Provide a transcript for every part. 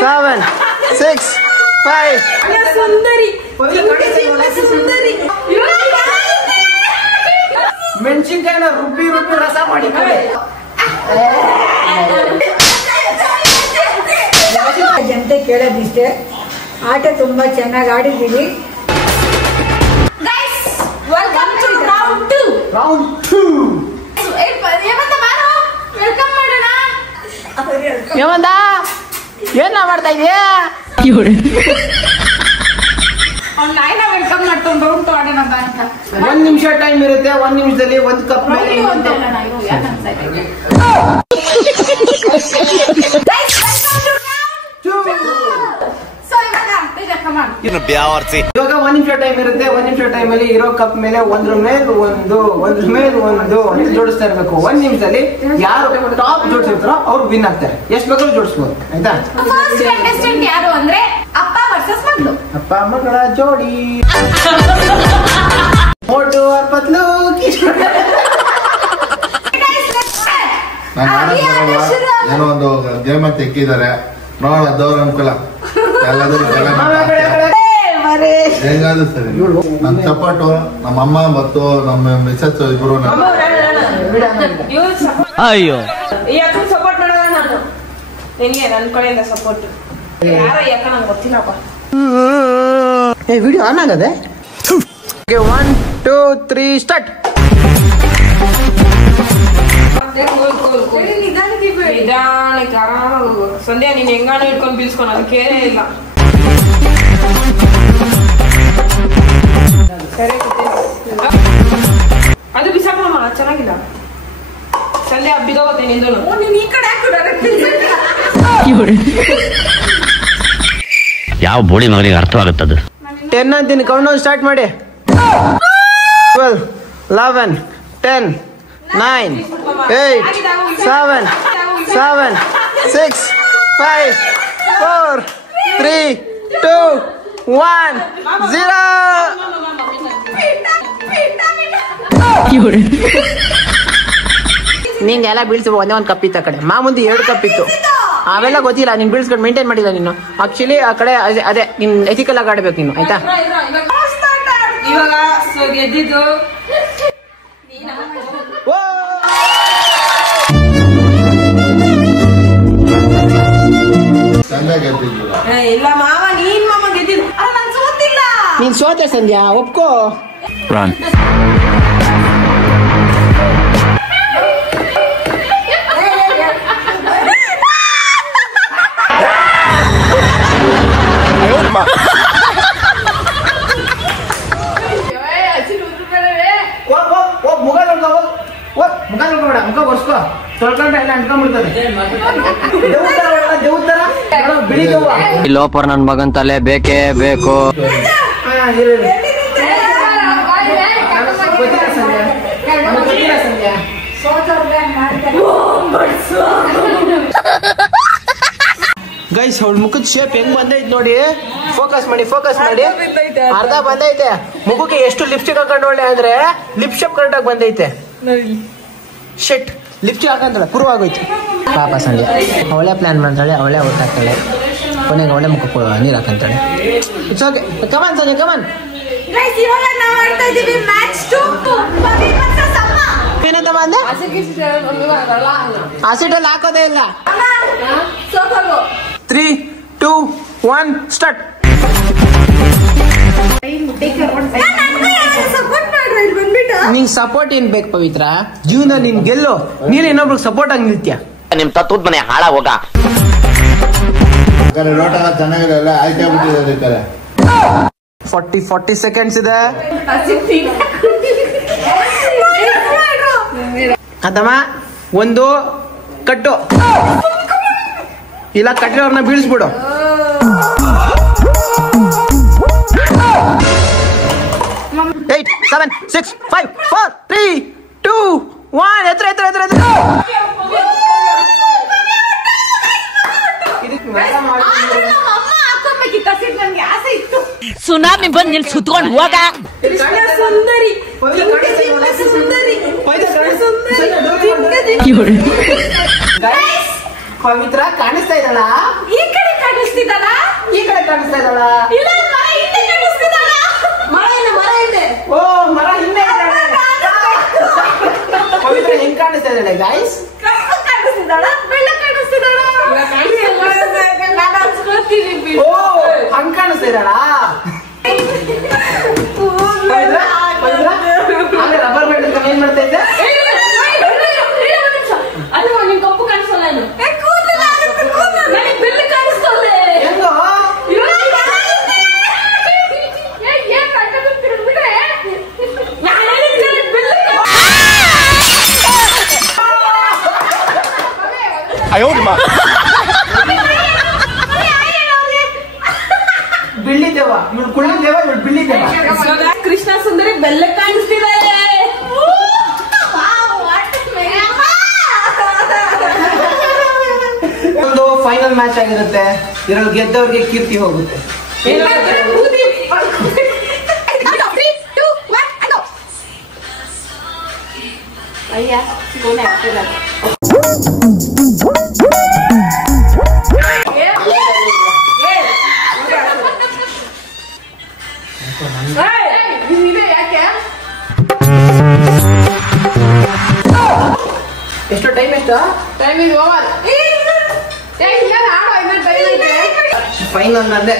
7 6 5 ಸುಂದರಿ ಮೆಣಸಿನ್ಕಾಯಿನ ರುಬ್ಬಿ ರಸ ಮಾಡಿ ಜನತೆ ಕೇಳೋದಿಷ್ಟೇ, ಆಟ ತುಂಬಾ ಚೆನ್ನಾಗಿ ಆಡಿದ್ದೀವಿ. ಹೇಮಂತ ಏನ್ ಮಾಡ್ತಾ ಇದೀಯಾ? ಒಂದ್ ನಿಮಿಷ ಟೈಮ್ ಇರುತ್ತೆ. 1 ನಿಮಿಷದಲ್ಲಿ 1 ಕಪ್ ಮೇಲೆ ಇವಾಗ 1 ನಿಮಿಷ ಟೈಮ್ ಇರುತ್ತೆ. 1 ನಿಮಿಷ ಟೈಮ್ ಅಲ್ಲಿ ಇರೋ ಕಪ್ ಮೇಲೆ ಒಂದ್ರ ಮೇಲೆ ಒಂದು ಅಂತ ಜೋಡಿಸ್ತಾ ಇರ್ಬೇಕು. 1 ನಿಮಿಷದಲ್ಲಿ ಯಾರು ಟಾಪ್ ಜೋಡಿಸಿರ್ತಾರೋ ಅವ್ರು ವಿನ್ ಆಗ್ತಾರೆ. ಎಷ್ಟು ಬೇಕಾದ್ರೂ ಜೋಡಿಸ್ಬೋದು, ಆಯ್ತಾ? ಯಾರು ಅಂದ್ರೆ ಅಪ್ಪ ವರ್ಸಸ್ ಮಗಳು, ಅಪ್ಪ ಮಗಳ ಜೋಡಿ. ಮೋಟು ಪತ್ಲು ಏನೋ ಒಂದು ಗೇಮ್ ಅಂತ ಎಕ್ಕಿದ್ದಾರೆ, ನೋಡ ದವ್ರ ಅನ್ಕೊಲ್ಲ ಎಲ್ಲಾದ್ರೂ ಹೆಂಗಾದ್ರು ಸರಿ. ನಮ್ ಸಪೋರ್ಟು ನಮ್ಮ ಅಮ್ಮ ಮತ್ತು ನಮ್ಮ ಮಿಸಸ್ ಇಬ್ರು ಅಯ್ಯೋ ಸಪೋರ್ಟ್ ಮಾಡೋಣ. ನಾನು ನಿನ್ಗೆ ನನ್ನ ಕಡೆಯಿಂದ ಸಪೋರ್ಟ್. ಯಾರೋ ಯಾಕ ನಂಗೆ ಗೊತ್ತಿಲ್ಲಪ್ಪ. ವಿಡಿಯೋ ಆನ್ ಆಗದೆ. 1 2 3 ಸ್ಟಾರ್ಟ್. ನಿಧಾನಕ್ಕೆ ಆರಾಮಾಗಿ ಸಂಧ್ಯಾ, ನೀನ್ ಹೆಂಗಾನ ಇಟ್ಕೊಂಡು ಬೀಳ್ಸ್ಕೊಂಡು ಅದಕ್ಕೆ ಇಲ್ಲ. ಅದು ಬಿಸಾಕಮ್ಮ, ಚೆನ್ನಾಗಿಲ್ಲ. ಸಂಧ್ಯಾ ಬಿದೋಗುತ್ತೆ ನಿಂದು. ನೀನ್ ಈ ಕಡೆ ಯಾವ ಬೋಳಿ ಮಗನಿಗೆ ಅರ್ಥವಾಗುತ್ತದು. 10 ಅಂತೀನಿ, ಕೌಂಟ್ ಸ್ಟಾರ್ಟ್ ಮಾಡಿ. 12 11 10 9 8 7 6 5 4 3 2 1 0. ನಿಂಗೆಲ್ಲ ಬೀಳ್ಸಿ ಒಂದೇ ಒಂದು ಕಪ್ ಇತ್ತು. ಆ ಕಡೆ ಮುಂದೆ 2 ಕಪ್ ಇತ್ತು. ಅವೆಲ್ಲ ಗೊತ್ತಿಲ್ಲ, ನೀನ್ ಬೀಳ್ಸ್ಕೊಂಡು ಮೇಂಟೈನ್ ಮಾಡಿಲ್ಲ ನೀನು. ಆಕ್ಚುಲಿ ಆ ಕಡೆ ಅದೇ ನಿನ್ ಎಥಿಕಲ್ ಆಗಿ ಆಡ್ಬೇಕು ನೀನು, ಆಯ್ತಾ? ಇವಾಗ ಗೆದ್ದಿದ್ದು ಇಲ್ಲ ಮಾವ, ನೀನ್ ಮಾಮ ಗೆದ್ದಿದ್ದು. ನಾನು ಸೋತಿಲ್ಲ. ನೀನ್ ಸೋತೆ ಸಂಧ್ಯಾ, ಒಪ್ಕೋ. ಮುಖ ಬರ್ಸ್ಕೋ, ತೊಳ್ಕೊಂಡ್ರೆ ಎಲ್ಲ ಅಂಟ್ಕೊಂಡ್ಬಿಡ್ತದೆ. ಈ ಲೋಪರ್ ನನ್ ಮಗನ್ ತಲೆ ಬೇಕೇ ಬೇಕು. ಗೈಸ್, ಅವಳ ಮುಖದ ಶೇಪ್ ಹೆಂಗ್ ಬಂದೈತೆ ನೋಡಿ. ಫೋಕಸ್ ಮಾಡಿ. ಅರ್ಧ ಬಂದೈತೆ. ಮುಖಕ್ಕೆ ಎಷ್ಟು ಲಿಪ್ಸ್ಟಿಕ್ ಹಾಕೊಂಡೊಳ್ಳೆ ಅಂದ್ರೆ ಲಿಪ್ ಶೇಪ್ ಕರೆಕ್ಟ್ ಆಗಿ ಬಂದೈತೆ. ಶೆಟ್ ಲಿಪ್ಸ್ಟಿಕ್ ಹಾಕಂತಾಳೆ, ಪೂರ್ವ ಆಗೋಯ್ತು. ಪಾಪ ಸಂಜೆ ಅವಳೇ ಪ್ಲಾನ್ ಮಾಡ್ತಾಳೆ, ಅವಳೇ ಔಟ್ ಆಗ್ತಾಳೆ. ಕೊನೆಗೆ ಅವಳೇ ಮುಖಕ್ಕೆ ನೀರು ಹಾಕಂತಾಳೆ. It's okay. ಕಮಾನ್ ಸಂಜೆ, ಕಮಾನ್. ಏನಂತ ಬಂದೆ? ಆಸಿಡಲ್ಲಿ ಹಾಕೋದೇ ಇಲ್ಲ. 3 2 1 ಸ್ಟಾರ್ಟ್. ನಿಂಗ್ ಸಪೋರ್ಟ್ ಏನ್ ಬೇಕು ಪವಿತ್ರ? ಜೀವನ ನಿನ್ ಗೆಲ್ಲೋ, ನೀನ್ ಇನ್ನೊಬ್ರಿಗೆ ಸಪೋರ್ಟ್ ಆಗಿ ನಿಲ್ತ್ಯ. ನಿಮ್ ತತ್ವದ ಮನೆ ಹಾಳ ಹೋಗ. ರೋಟ ಚೆನ್ನಾಗಿರಲ್ಲ, ಆಯ್ಕೆ ಬಿಟ್ಟಿದ್ದಾರೆ. 40 ಸೆಕೆಂಡ್ಸ್ ಇದೆ. ಅದಮ್ಮ ಒಂದು ಕಟ್ಟು ಇಲ್ಲ, ಕಟ್ಟಿರೋರ್ನ ಬೀಳಿಸ್ಬಿಡು. 8 7 6 5 4 3 2 1 ಎತ್ರ. ಸುನಾಮಿ ಬಂದು ನಿಲ್ ಸುತ್ಕೊಂಡು ಹೋಗ. ಪವಿತ್ರ ಕಾಣಿಸ್ತಾ ಇದ್ದಲ್ಲ, ಈ ಕಡೆ ಕಾಣಿಸ್ತಾ ಕಾಣಿಸ್ತಾ ಇದ್ದಾಳ? ಇಲ್ಲ, ಮರ ಹಿಂದೆ ಕಾಣಿಸ್ತಿದ್ದಾಳ. ಮರ ಇದೆ. ಓ, ಮರ ಹಿಂದೆ ಇದ್ದಾಳೆ. ಪವಿತ್ರ ಹೆಂಗ್ ಕಾಣಿಸ್ತಾ ಇದ್ದಾಳೆ ಗಾಯ್ಸ್? ಕಾಣಿಸ್ತಿದ್ದಾಳ, ಬೆಳ್ಳ ಕಾಣಿಸ್ತಿದ್ದಾಳ. ನಾನು ಹಚ್ಕೊಳ್ತೀನಿ ಬಿಡು. ಓ, ಹಂಗ್ ಕಾಣಿಸ್ತಾ ಇದ್ದಾಳ? ರಬ್ಬರ್ ಬ್ಯಾಂಡ್ ಇಟ್ಕೊಂಡು ಏನ್ ಮಾಡ್ತಾ ಇದ್ದೆ? ಅದು ನಿನ್ ಕಪ್ಪು ಕಾಣಿಸಲ್ಲ. ನನಗೆ ಬೆಳ್ಳ ಕಾಣಿಸ್ತದೆ. ಹೆಂಗೋ? ಬಿಳ್ಳಿದೇವ ಇವಳು, ಕುಳ್ಳಿದೇವ ಇವಳು, ಬಿಳ್ಳಿದೇವ. ಕೃಷ್ಣ ಸುಂದರಿ ಬೆಲ್ಲ ಕಾಣಿಸ್ತಿದ್ದಾರೆ. ಒಂದು ಫೈನಲ್ ಮ್ಯಾಚ್ ಆಗಿರುತ್ತೆ. ಇದ್ರಲ್ಲಿ ಗೆದ್ದವ್ರಿಗೆ ಕೀರ್ತಿ ಹೋಗುತ್ತೆ. ಅಯ್ಯ ಗೋನೆ ಆಗ್ತಿಲ್ಲ. ಎಷ್ಟು ಟೈಮ್? ಎಷ್ಟು ಟೈಮ್ ಇಸ್ ಓವರ್. ಫೈನಲ್ ಅಂದೆ.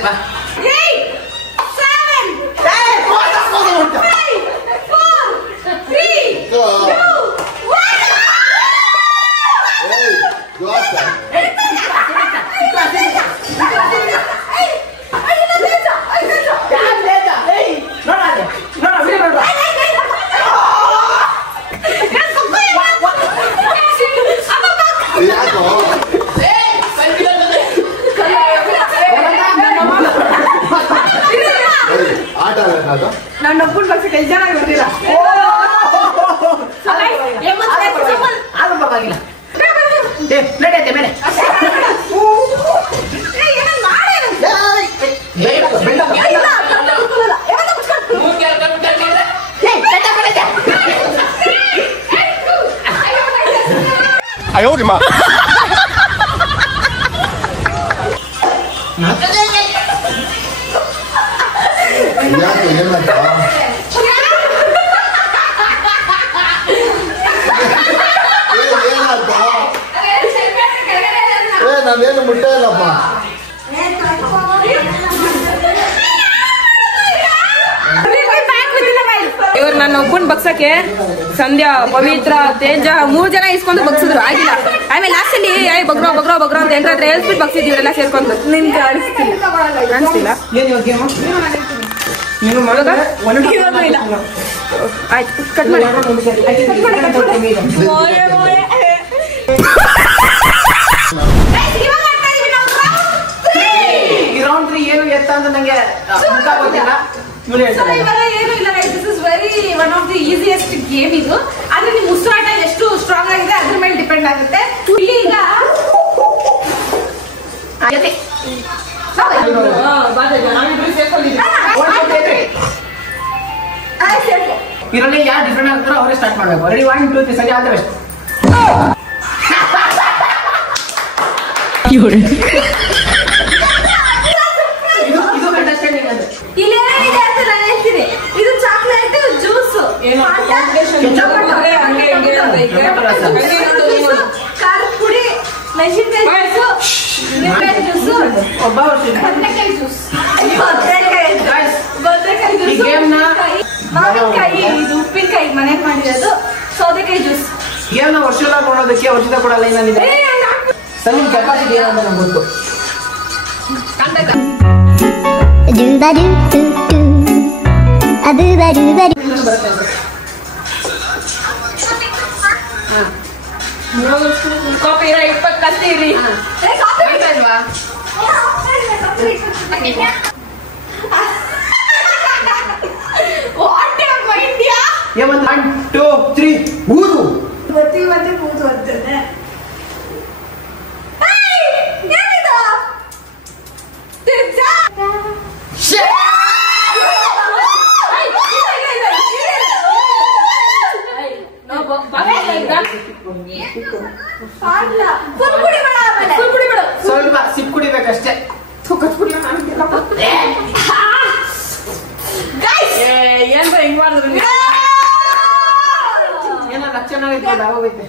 ನನ್ನ ಒಬ್ಬನ ಬಗ್ಗೆ ಎಷ್ಟು ಜನ ಗೊತ್ತಿಲ್ಲ. ಅದು ಪರವಾಗಿಲ್ಲ. ನಡೆಯುತ್ತೆ ಮೇಲೆ. ನಾನೇನು ಮುಟ್ಟೆ ಇಲ್ಲಪ್ಪ. ಇವ್ರು ನನ್ನ ಒಬ್ಬನ್ ಬಗ್ಸಕ್ಕೆ ಸಂಧ್ಯಾ, ಪವಿತ್ರ, ತೇಜ 3 ಜನ ಇಸ್ಕೊಂಡು ಬಗ್ಸಿದ್ರು, ಆಗಿಲ್ಲ. ಆಮೇಲೆ ಲಾಸ್ಟ್ ಅಲ್ಲಿ ಬಗ್ರೋ ಬಗ್ರೋ ಬಗ್ರೋ ಅಂತ ಎಂಟ್ರಾದ್ರೆ ಹೇಳ್ಬಿಟ್ಟು ಬಗ್ಸಿದ್ವಿ ಇವರೆಲ್ಲ ಸೇರ್ಕೊಂಡು. ನಿಮ್ಗೆ ಅನಿಸ್ತಿಲ್ಲ? ಆಯ್ತು, ಕಟ್ ಮಾಡಿ. ರೌಂಡ್ 3 ಏನು ಎತ್ತ ಅಂತ ನಂಗೆ ಗೊತ್ತಿಲ್ಲ. ಏನು ಇಲ್ಲ, this is very one of the easiest game ಇದು. ಆದ್ರೆ ನಿಮ್ ಉಸಿರಾಟ ಎಷ್ಟು ಸ್ಟ್ರಾಂಗ್ ಆಗಿದೆ ಅದ್ರ ಮೇಲೆ ಡಿಪೆಂಡ್ ಆಗುತ್ತೆ. ಇಲ್ಲಿ ಈಗ ಇದರಲ್ಲಿ ಯಾರು ಡಿಫ್ರೆಂಟ್ ಆಗ್ತಾರೋ ಅವರೇ ಸ್ಟಾರ್ಟ್ ಮಾಡ್ಬೇಕು. ರೆಡಿ 1 2 3 ಸರಿ ಆಲ್ ದಿ ಬೆಸ್ಟ್. ಇದು ಅಂಡರ್ಸ್ಟ್ಯಾಂಡಿಂಗ್ ಅದು. ಇಲ್ಲಿ ಏನಿದೆ ಅಂತ ನಾನು ಹೇಳ್ತೀನಿ. ಇದು ಚಾಕ್ಲೇಟ್ ಜ್ಯೂಸ್, ಖಾರದ ಪುಡಿ, ಮೆಣಸಿನಕಾಯಿ ಜ್ಯೂಸ್, ನಿಂಬೆಹಣ್ಣು ಜ್ಯೂಸ್, ಬದನೆಕಾಯಿ ಜ್ಯೂಸ್, ಮಾವಿನಕಾಯಿ, ಇದು ಉಪ್ಪಿನಕಾಯಿ ಮನೇಲಿ ಮಾಡಿರೋದು, ಸೌದೆಕಾಯಿ ಜ್ಯೂಸ್. ಗೇಮ್ ನ ವರ್ಷ ನೋಡೋದಕ್ಕೆ ಔಷಧ ಕೊಡಲ್ಲ ಏನಿದೆ. ಸಣ್ಣ ಕೆಪಾಸಿಟಿ ಏನಂತ ನಂಗೆ ಗೊತ್ತು. ಕಾಫಿ 20 ಕಸ್ತೀರಿ. ಏಮಂತ 1 2 3 ಊದು. ಮತ್ತೆ ಕೂತು ಅಂತೇನೆ. ಸ್ವಲ್ಪ ಸಿಪ್ ಕುಡಿಬೇಕಷ್ಟೇ. ಆಗೋಗೈತೆ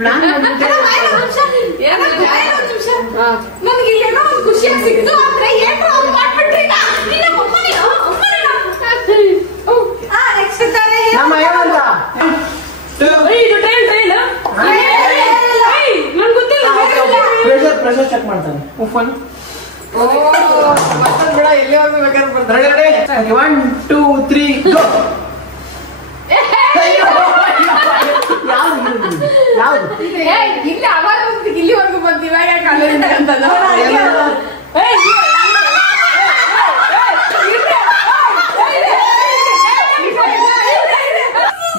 ಪ್ಲಾನ್ ನಮ್ಗೆ ಇಲ್ಲೇನೋ ಒಂದು ಖುಷಿಯಾಗಿ ಸಿಕ್ತು ಅಂದ್ರೆ ಏನೋ ಒಂದು ಮಾಡ್ಬಿಟ್ರಿ ನಮ್ಮ ಏನಂತ ಪ್ರೆಷರ್ ಚೆಕ್ ಮಾಡ್ತಾನೆ ಫೋನ್ ಬೇಡ ಎಲ್ಲೇ ಬೇಕಾದ್ರೆ 1 2 3 ಗೋ ಯಾವ್ದು ಇಲ್ಲಿ ಅವಾಗ ಇಲ್ಲಿವರೆಗೂ ಬಂದು ಇವಾಗ ಕಾಲೇಜ್ ಅಂತಲ್ಲ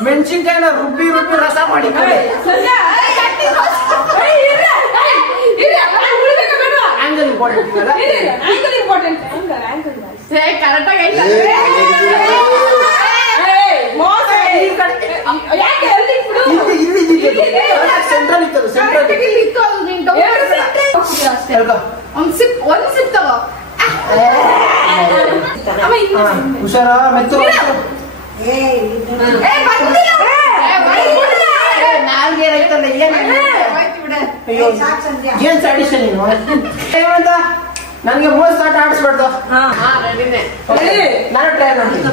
ಮೆಣಸಿನ್ಕಾಯಿನ ರುಬ್ಬಿ ರಸ ಮಾಡಿ ಆಂಗಲ್ ಇಂಪಾರ್ಟೆಂಟ್ ಸೆಂಟ್ರಲ್ ಇತ್ತು ಹುಷಾರ ಮೆತ್ತು ಏನ್ ಸಾಡಿಸ್ತ ನೀನು ಏನಂತ ನನಗೆ ಮೋಸ್ಟ್ ಆಟ ಆಡಿಸ್ಬಾರ್ದು ನಾನು ಟ್ರೈ ಮಾಡ್ತೀನಿ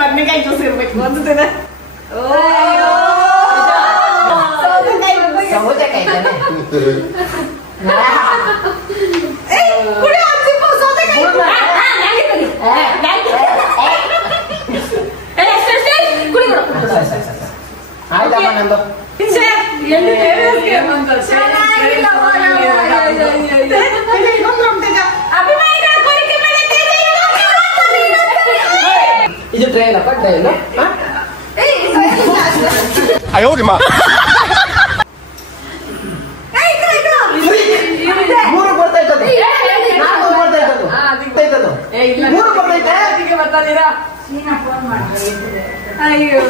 ಬದನೆಕಾಯಿ ಜ್ಯೂಸ್ ಇರ್ಬೇಕು ಒಂದು ದಿನ ಆಯ್ತಮ್ಮ ನಂದು ಇದು ಟ್ರೈನ್ ಅಪ್ಪ ಟ್ರೈನ್ ಮೂರು ಬರ್ತಾ ಇದ್ದದು ನಾಲ್ಕು ಬರ್ತಾ ಇದ್ದದು ಮೂರು ಬರ್ತೈತೆ ಬರ್ತಾದೀರಾ ಅಯ್ಯೋ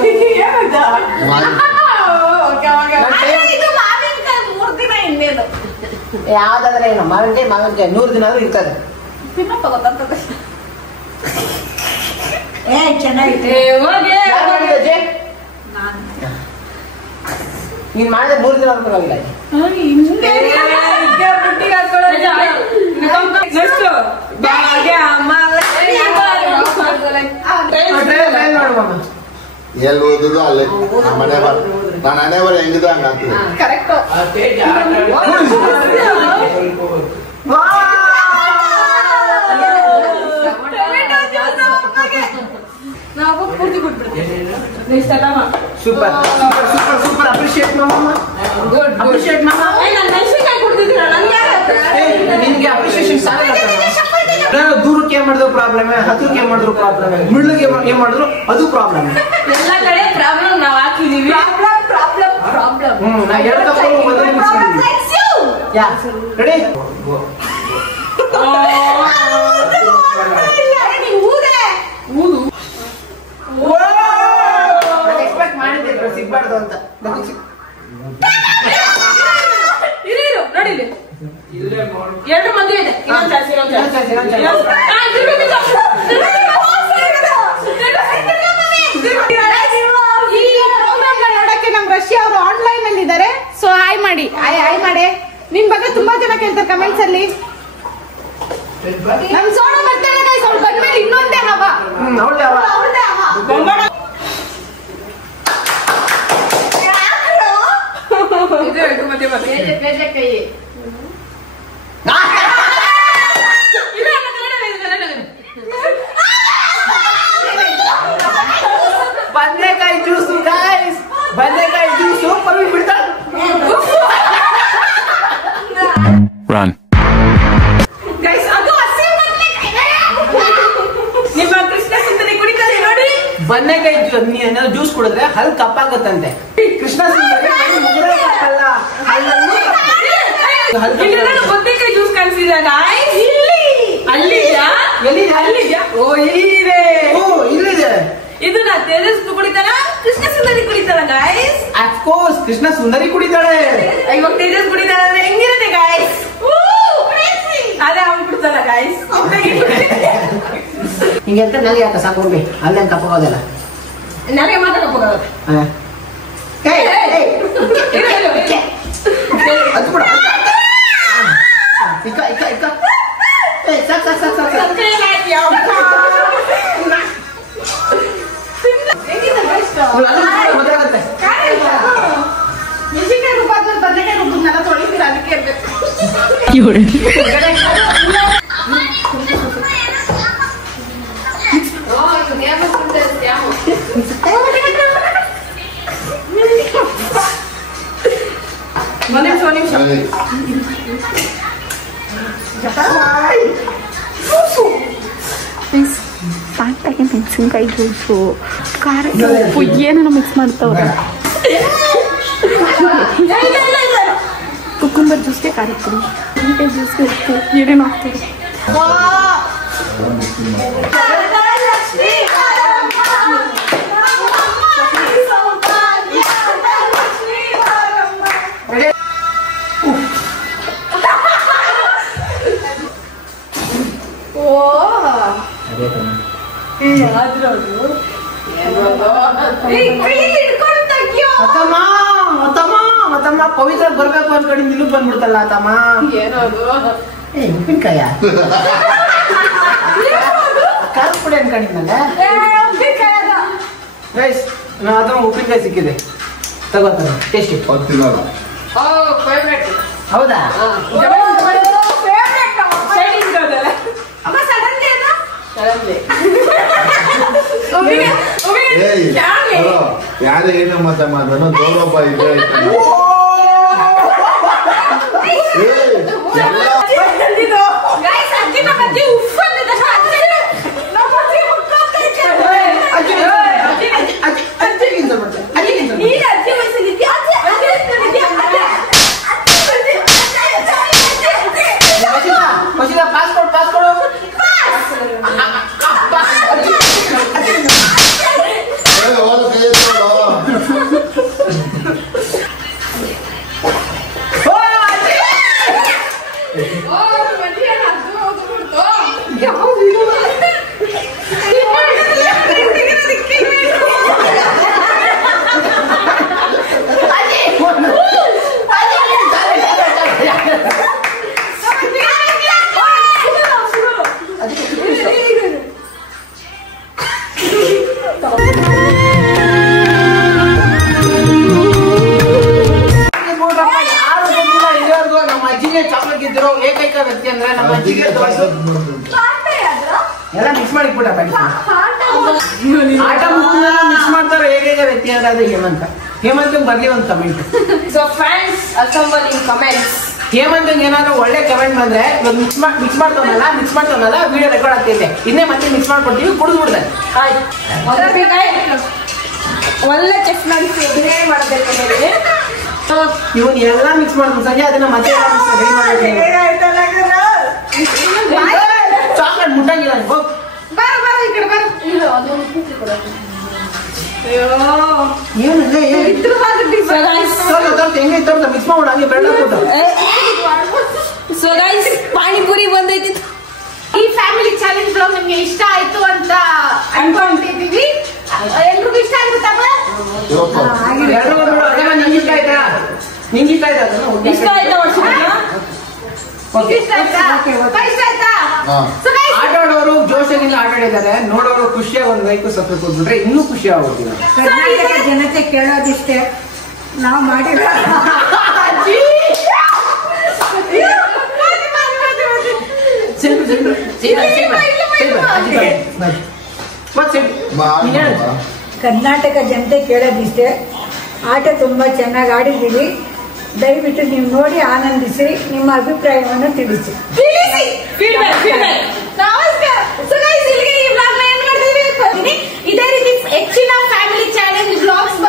ಯಾವ್ದಾದ್ರೆ ಏನು ಮಾವಿನಕಾಯಿ 100 ದಿನ ಆದ್ರೂ ಇರ್ತದೆ ನೀನ್ ಮಾಡಿದ್ರೆ 3 ದಿನ ಆದ್ರೂ ಎಲ್ಲಿ ಓದುದು ಅಲ್ಲೇ ಮನೆ ಬರ್ ನಾನು ಹಣೆ ಬರ ಹೆಂಗಿದ್ರೆ ಹಂಗ ಆಗ್ತದೆ ನಾವು ಪೂರ್ತಿ ಕೊಟ್ಬಿಡ್ತೀವಿ ಸೂಪರ್ ಅಪ್ರಿಶಿಯೇಟ್ ಮಾಮ ಗುಡ್ ಅಪ್ರಿಶಿಯೇಟ್ ಮಾಮ ನಿನ್ಗೆ ಅಪ್ರಿಶಿಯೇಷನ್ ಸಾಲ ದೂರಕ್ಕೆ ಏನ್ ಮಾಡಿದ್ರು ಪ್ರಾಬ್ಲಮ್ ಹತ್ರಕ್ಕೆ ಏನ್ ಮಾಡಿದ್ರು ಪ್ರಾಬ್ಲಮ್ ಮುಳ್ಳಿಗೆ ಏನ್ ಮಾಡಿದ್ರು ಅದು ಪ್ರಾಬ್ಲಮ್ ಎಲ್ಲ ಕಡೆ ಪ್ರಾಬ್ಲಮ್ ನಾವ್ ಹಾಕಿದೀವಿ ಪ್ರಾಬ್ಲಮ್ ನಾ ಎರಡು ತಪ್ಪು ಒಂದೇ ಮಿಕ್ಸ್ ಯಾ ರೆಡಿ ಊದು ಎಕ್ಸ್ಪೆಕ್ಟ್ ಮಾಡಿದ್ದೆ ಸಿಗ್ಬಾರ್ದು ಅಂತ ನೋಡಿ ಎರಡು ಮದುವೆ ಇದೆ ನೋಡಕ್ಕೆ ನಮ್ ರಷ್ಯಾ ಅವರು ಆನ್ಲೈನ್ ಅಲ್ಲಿ ಇದ್ದಾರೆ. ಸೊ ಹಾಯ್ ಮಾಡಿ ಹಾಯ್ ಮಾಡಿ. ನಿಮ್ ಬಗ್ಗೆ ತುಂಬಾ ಜನ ಕೇಳ್ತಾರೆ ಕಮೆಂಟ್ಸ್ ಅಲ್ಲಿ. ನಮ್ ಸೋನು ಬರ್ತಾರೆ ಅವ್ರು ಬಂದ್ಮೇಲೆ ಇನ್ನೊಂದೇ ಹವ ಬದನೆಕಾಯಿ ಜ್ಯೂಸು ಗೈಸ್, ಬದನೆಕಾಯಿ ಜ್ಯೂಸು ಪವಿ ಬಿಡ್ತಾ Run. ಗೈಸ್ ಅದು ಹಸಿ ನಿಮ್ಮ ಕೃಷ್ಣ ಸುಂದರಿ ಕುಡಿತಾರೆ ನೋಡಿ. ಬದನೆಕಾಯಿ ಜ್ಯೂಸ್ ಕುಡಿದ್ರೆ ಹಲ್ ಕಪ್ಪಾಗತ್ತಂತೆ. ಕೃಷ್ಣ ಸುಂದರಿ ಮುಗುರ ಕಪ್ಪಲ್ಲ, ಹಲ್ಲಲ್ಲೂ ಕಪ್ಪು. ಎಲ್ಲಿದೆ ಗಾಯ್ಸ್? ಇಲ್ಲಿ ಅಲ್ಲಿದ್ಯಾ? ಅಲ್ಲಿದ್ಯಾ? ಓ ಇಲ್ಲಿದೆ. ಓ ಇಲ್ಲಿದೆ. ಇದನ್ನ ತೇಜಸ್ ಕುಡಿತಾನ, ಕೃಷ್ಣ ಸುಂದರಿ ಕುಡಿತಾನ ಗಾಯ್ಸ್? ಅಫ್ಕೋರ್ಸ್ ಕೃಷ್ಣ ಸುಂದರಿ ಕುಡಿತಾಳೆ. ಇವಾಗ ತೇಜಸ್ ಕುಡಿತಾನ ಅಂದ್ರೆ ಹೆಂಗಿರುತ್ತೆ ಗಾಯ್ಸ್? ಅದೇ ಅವ್ನು ಕುಡ್ತಾನ ಗಾಯ್ಸ್. ಹಿಂಗೆ ಅಂತ ನನಗೆ ಯಾಕೆ ಸಾಕು ಹೋಗಿ ಅಲ್ಲೇ ಕಪ್ಪಗೋದಲ್ಲ. ನನಗೆ ಮಾತ್ರ ಕಪ್ಪಗೋದು. ಅದು ಕೂಡ ಇಕ್ಕ ಇಕ್ಕ ಇಕ್ಕ. ಸಾಕು ಸಾಕು ಸಾಕು ಸಾಕು. ಮೊದಲಾಗುತ್ತೆ. ಮೆಣಸಿನ್ಕಾಯಿ ರುಬ್ಬಾದ್ರು ಬದನೆಕಾಯಿ ರುಬ್ಬದ್ನೆಲ್ಲ ತೊಳಿತೀರ ಅದಕ್ಕೆ ಒಂದ್ ನಿಮಿಷ ಪಾಟಾಗಿ ಮೆಣಸಿನ್ಕಾಯಿ ಜ್ಯೂಸು ಖಾರ ಉಪ್ಪು ಏನೇನೋ ಮಿಕ್ಸ್ ಮಾಡ್ತಾವ್ರೆ. ಕುಕ್ಕುಂಬರ್ ಜ್ಯೂಸ್ಗೆ ಖಾರ ಪುಡಿ, ಮೆಣಸಿನ್ಕಾಯಿ ಜ್ಯೂಸ್ಗೆ ಉಪ್ಪು ಏನೇನೋ ಹಾಕ್ತಾರೆ. ಪವಿತ್ರ ಬರ್ಬೇಕು ಅನ್ಕಡಿ ನಿಲ್ಲು ಬಂದ್ಬಿಡ್ತಲ್ಲ ತಮ್ಮ. ಉಪ್ಪಿನಕಾಯ ಖಾರ ಪುಡಿ ಅನ್ಕೊಂಡಿದ್ನಲ್ಲ. ಅಥವಾ ಉಪ್ಪಿನಕಾಯಿ ಸಿಕ್ಕಿದೆ ತಗೋತಾನೆ ಟೇಸ್ಟಿ. ಹೌದಾ? ಯಾರೇ ಏನೋ ಮತ್ತೆ ಮಾತಾಡೋ ಗೌರವ ಇದೆ. ಪಾಸ್ಪೋರ್ಟ್ ಪಾಸ್ಪೋರ್ಟ್ ಚಾಕ್ಲೇಟ್ ಇದ್ರು ಏಕೈಕ ವ್ಯಕ್ತಿ ಅಂದ್ರೆ ನಮ್ಮ ಅಜ್ಜಿಗೆ ಎಲ್ಲ ಮಿಕ್ಸ್ ಮಾಡಿಬಿಟ್ಟ ಆಟ ಮಿಕ್ಸ್ ಮಾಡ್ತಾರೆ. ಏಕೈಕ ವ್ಯಕ್ತಿ ಅಂದ್ರೆ ಅದು ಹೇಮಂತ. ಹೇಮಂತ್ ಬರ್ಲಿ ಒಂದು ಕಮೆಂಟ್. ಸೊ ಫ್ರೆಂಡ್ಸ್ ಅಸೆಂಬಲ್ ಇನ್ ಕಮೆಂಟ್ಸ್. ಹೇಮಂತ್ ಏನಾದ್ರು ಒಳ್ಳೆ ಕಮೆಂಟ್ ಬಂದ್ರೆ ಇವಾಗ ಮಿಕ್ಸ್ ಮಾಡ್ತಾವನಲ್ಲ ವಿಡಿಯೋ ರೆಕಾರ್ಡ್ ಆಗ್ತಿದೆ. ಇನ್ನೇ ಮತ್ತೆ ಮಿಕ್ಸ್ ಮಾಡ್ಕೊಡ್ತೀವಿ, ಕುಡಿದು ಬಿಡ್ತಾರೆ. ಒಳ್ಳೆ ಚೆಕ್ ಮಾಡಿ ಬಿರಿಯಾನಿ ಮಾಡಬೇಕು ನೋಡಿ. ಇವನ್ ಎಲ್ಲ ಮಿಕ್ಸ್ ಮಾಡ್ಕೊಂಡು ಸಂಜೆ ಅದನ್ನ ಮತ್ತೆ ಚಾಕ್ಲೇಟ್ ಮುಟ್ಟಂಗಿಲ್ಲ. ಮಿಕ್ಸ್ ಮಾಡೋಣ ಹಂಗೆ ಬೆಳ್ಳ ಕೊಟ್ಟು. ಸೊ ಗೈಸ್ ಪಾನಿಪುರಿ ಬಂದೈತಿ. ಈ ಫ್ಯಾಮಿಲಿ ಚಾಲೆಂಜ್ ಬ್ಲಾಗ್ ನಿಮ್ಗೆ ಇಷ್ಟ ಆಯ್ತು ಅಂತ ಅನ್ಕೊಂಡಿದೀವಿ. ಎಲ್ರಿಗೂ ಇಷ್ಟ ಆಗುತ್ತಲ್ಲ? ನಿಂಗೆ ಇಷ್ಟ ಆಯ್ತಾ? ನಿಂಗೆ ಇಷ್ಟ ಆಯ್ತಾ? ಇಷ್ಟ ಆಯ್ತಾ? ಆಟ ಆಡೋರು ಜೋಶಾಗಿಲ್ಲ ಆಟ ಆಡಿದ್ದಾರೆ, ನೋಡೋರು ಖುಷಿಯಾಗಿ ಒಂದು ಲೈಕ್ ಸಬ್ಸ್ಕ್ರೈಬ್ ಕೊಟ್ಬಿಟ್ರೆ ಇನ್ನೂ ಖುಷಿ ಆಗೋದಿಲ್ಲ. ಕರ್ನಾಟಕ ಜನತೆ ಕೇಳೋದಿಷ್ಟೇ, ನಾವು ಮಾಡಿರೋ ಕರ್ನಾಟಕ ಜನತೆ ಕೇಳೋದಿಷ್ಟೇ. ಆಟ ತುಂಬಾ ಚೆನ್ನಾಗಿ ಆಡಿದ್ದೀವಿ. ದಯವಿಟ್ಟು ನೀವು ನೋಡಿ ಆನಂದಿಸಿ, ನಿಮ್ಮ ಅಭಿಪ್ರಾಯವನ್ನು ತಿಳಿಸಿ. ಇದೇ ರೀತಿ ಹೆಚ್ಚಿನ ಫ್ಯಾಮಿಲಿ ಚಾಲೆಂಜ್ ಬ್ಲಾಗ್ಸ್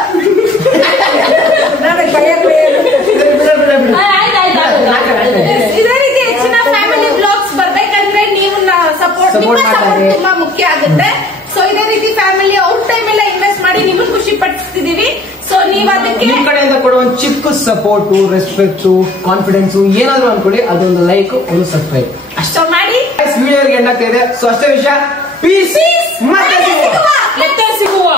ಇದೇ ರೀತಿ ಹೆಚ್ಚಿನ ಫ್ಯಾಮಿಲಿ ಮುಖ್ಯ ಆಗುತ್ತೆ. ಸೊ ಇದೇ ರೀತಿ ಫ್ಯಾಮಿಲಿ ಔಟ್ ಟೈಮ್ ಎಲ್ಲ ಇನ್ವೆಸ್ಟ್ ಮಾಡಿ ನಿಮ್ಮನ್ನು ಖುಷಿ ಪಡಿಸ್ತಿದೀವಿ. ಸೊ ನೀವ್ ಅದಕ್ಕೆ ನಿಮ್ ಕಡೆಯಿಂದ ಕೊಡುವ ಒಂದು ಚಿಕ್ಕ ಸಪೋರ್ಟ್, ರೆಸ್ಪೆಕ್ಟ್, ಕಾನ್ಫಿಡೆನ್ಸ್ ಏನಾದ್ರು ಅನ್ಕೊಳ್ಳಿ, ಅದೊಂದು ಲೈಕ್, ಒಂದು ಸಬ್ಸ್ಕ್ರೈಬ್ ಅಷ್ಟ ಮಾಡಿ. ವಿಡಿಯೋಗೆ ಎಂಡ್ ಆಗ್ತಾ ಇದೆ. ಸೊ ಅಷ್ಟೇ ವಿಷಯ. ಪೀಸ್ ಮತ್ತೆ ಸಿಗುವ. ಮತ್ತೆ ಸಿಗುವ.